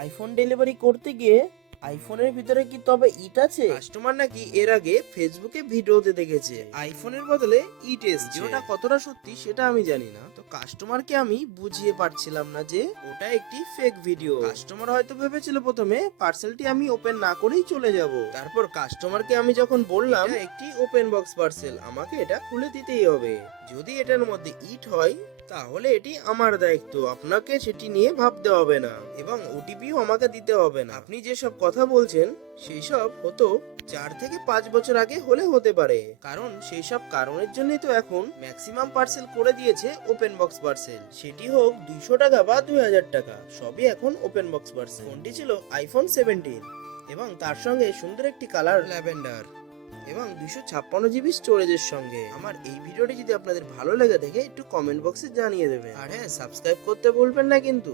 IPhone delivery করতে গিয়ে আইফোনের ভিতরে কি তবে ইট আছে? কাস্টমার নাকি এর আগে ফেসবুকে ভিডিওতে দেখেছে আইফোনের বদলে ইট এসছে। ওটা কতটা সত্যি সেটা আমি জানি না, তো কাস্টমারকে আমি বুঝিয়ে পারছিলাম না যে ওটা একটি ফেক ভিডিও। কাস্টমার হয়তো ভেবেছিল প্রথমে পার্সেলটি আমি ওপেন না করেই চলে যাব। তারপর কাস্টমারকে আমি যখন বললাম এটা একটি ওপেন বক্স পার্সেল, আমাকে এটা খুলে দিতেই হবে। যদি এটার মধ্যে ইট হয় তাহলে এটি আমার দায়িত্ব, আপনাকে সেটি নিয়ে ভাবতে হবে না এবং ওটিপিও আমাকে দিতে হবে না। আপনি যেসব কথা বলছেন সেই সব হতো 4 থেকে 5 বছর আগে হলে হতে পারে, কারণ সেই সব কারণের জন্যই তো এখন ম্যাক্সিমাম পার্সেল করে দিয়েছে ওপেন বক্স পার্সেল। সেটি হোক 200 টাকা বা 2000 টাকা, সবই এখন ওপেন বক্স পার্সেল। ফোনটি ছিল আইফোন 17 এবং তার সঙ্গে সুন্দর একটি কালার ল্যাভেন্ডার এবং 256 জিবি স্টোরেজের সঙ্গে। আমার এই ভিডিওটি যদি আপনাদের ভালো লেগে থাকে একটু কমেন্ট বক্সে জানিয়ে দেবেন, আর হ্যাঁ, সাবস্ক্রাইব করতে ভুলবেন না কিন্তু।